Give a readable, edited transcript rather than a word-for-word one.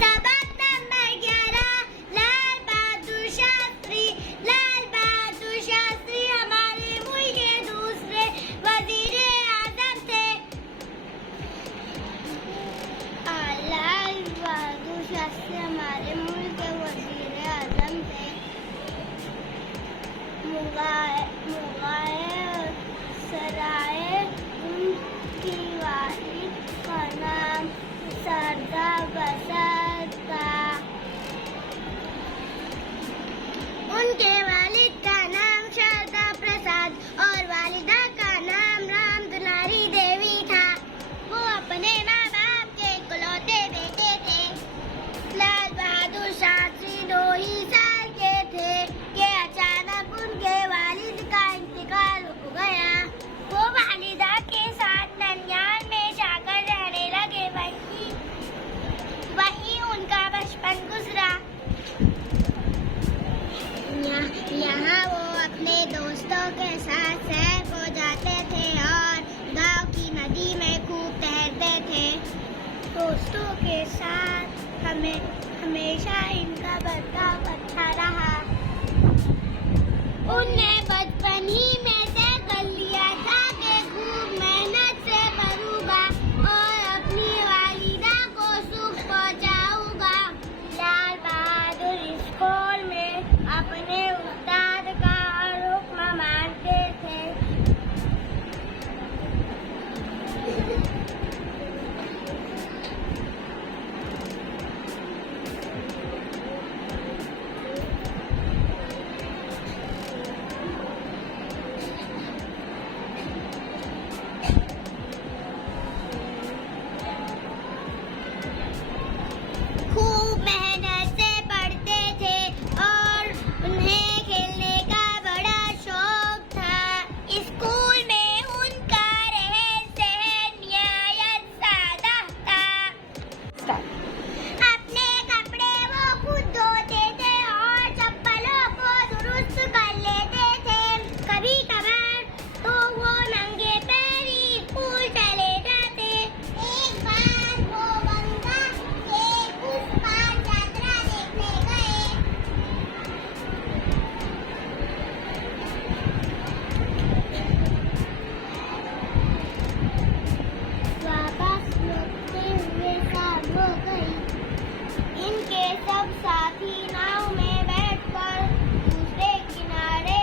सबक नंबर 11 लाल बहादुर शास्त्री। लाल बहादुर शास्त्री हमारे मुल्क के दूसरे वजीरे आजम थे। लाल बहादुर शास्त्री हमारे मुल्क के वजीरे आजम थे। सराय उनकी वालिद का नाम सरदार बसंत था। उनके वालिद का नाम शारदा प्रसाद और वालिदा का नाम राम दुलारी देवी था। वो अपने माँ बाप के इकलौते बेटे थे। लाल बहादुर शास्त्री 2 ही साल के थे कि अचानक उनके वालिद का इंतकाल हो गया। वो वालिदा के साथ ननियाल में जाकर रहने लगे। वहीं उनका बचपन गुजरा। यहाँ वो अपने दोस्तों के साथ सैर को जाते थे और गांव की नदी में खूब तैरते थे। दोस्तों के साथ हमेशा इनका बर्ताव अच्छा रहा। उन्हें बचपन ही में